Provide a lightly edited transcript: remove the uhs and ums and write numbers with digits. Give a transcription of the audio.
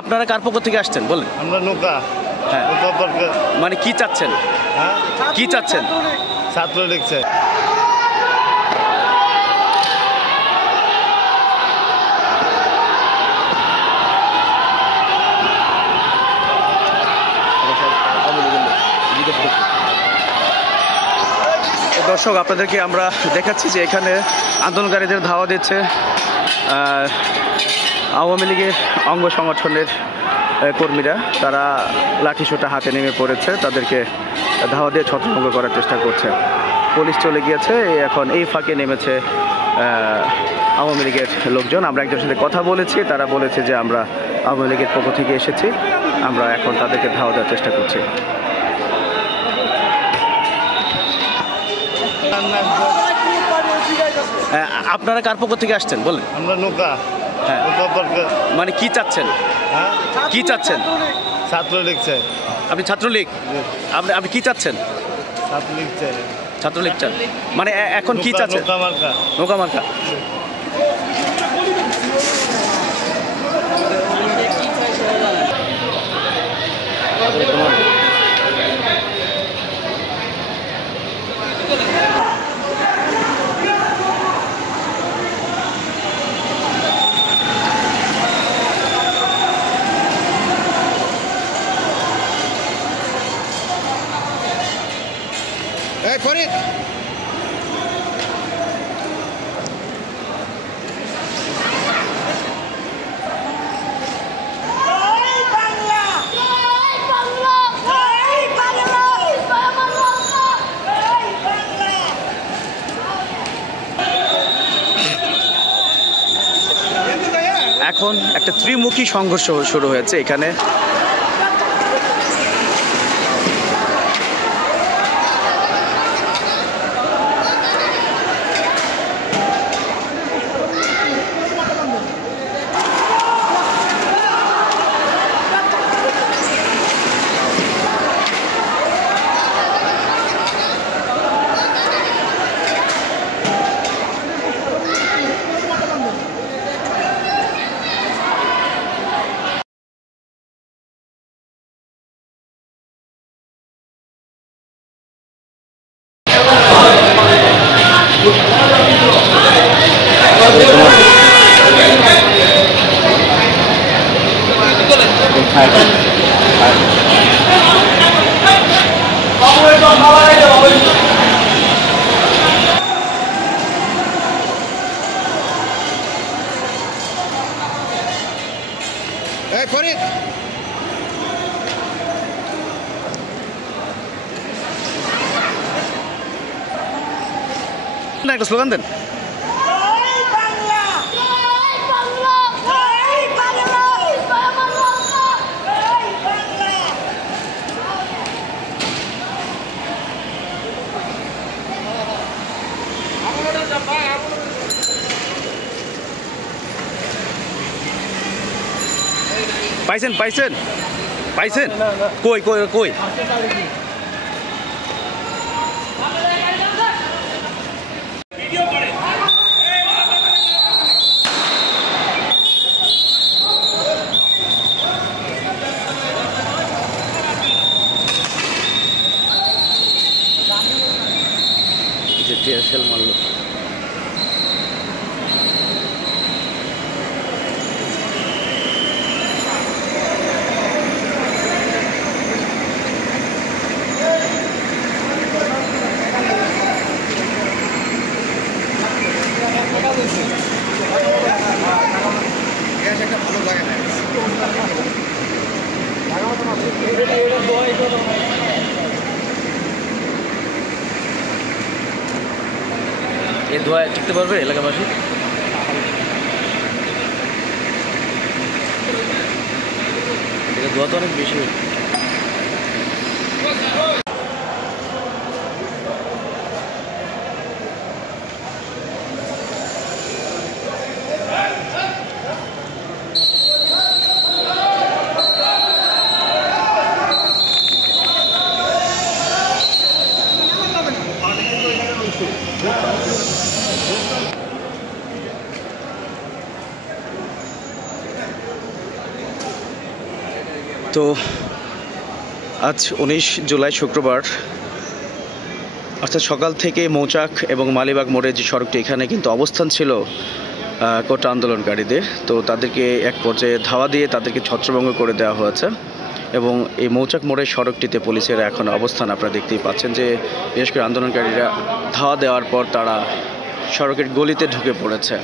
আপনারা কার পক্ষ থেকে আসছেন বলেন? আমরা নৌকা। হ্যাঁ, মানে কি চাচ্ছেন? হ্যাঁ, কি চাচ্ছেন? ছাত্রলীগ চাই। দর্শক, আপনাদেরকে আমরা দেখাচ্ছি যে এখানে আন্দোলনকারীদের ধাওয়া দিচ্ছে আওয়ামী লীগের অঙ্গ সংগঠনের কর্মীরা। তারা লাঠিসোঁটা হাতে নেমে পড়েছে, তাদেরকে ধাওয়া দিয়ে ছত্রভঙ্গ করার চেষ্টা করছে। পুলিশ চলে গিয়েছে, এখন এই ফাঁকে নেমেছে আওয়ামী লীগের লোকজন। আমরা একজনের সাথে কথা বলেছি, তারা বলেছে যে আমরা আওয়ামী লীগের পক্ষ থেকে এসেছি, আমরা এখন তাদেরকে ধাওয়া দেওয়ার চেষ্টা করছি। আপনারা কার পক্ষ থেকে আসছেন বলেন? আমরা নৌকা। হ্যাঁ, মানে কি চাচ্ছেন? হ্যাঁ, কি চাচ্ছেন? ছাত্রলীগ চাই। আপনি ছাত্রলীগ? আপনি কি চাচ্ছেন? ছাত্রলীগ চাই। ছাত্রলীগ চান, মানে এখন কি চাচ্ছেন? নৌকা মার্কা। নৌকা মার্কা। Farid! এখন একটা ত্রিমুখী সংঘর্ষ শুরু হয়েছে এখানে। Hey, Farid! না, একটা স্লোগান দেন। পাইছেন পাইছেন পাইছেন? কই কই কই? টিয়ারশেল মারল। এই ধোঁয়া টিকতে পারবে এলাকাবাসী? এটা ধোঁয়া তো অনেক বেশি। তো আজ 19 জুলাই শুক্রবার, অর্থাৎ সকাল থেকে মৌচাক এবং মালিবাগ মোড়ের যে সড়কটি, এখানে কিন্তু অবস্থান ছিল কোটা আন্দোলনকারীদের। তো তাদেরকে এক পর্যায়ে ধাওয়া দিয়ে তাদেরকে ছত্রভঙ্গ করে দেওয়া হয়েছে এবং এই মৌচাক মোড়ের সড়কটিতে পুলিশের এখন অবস্থান আপনারা দেখতেই পাচ্ছেন যে বিশেষ করে আন্দোলনকারীরা ধাওয়া দেওয়ার পর তারা সড়কের গলিতে ঢুকে পড়েছে।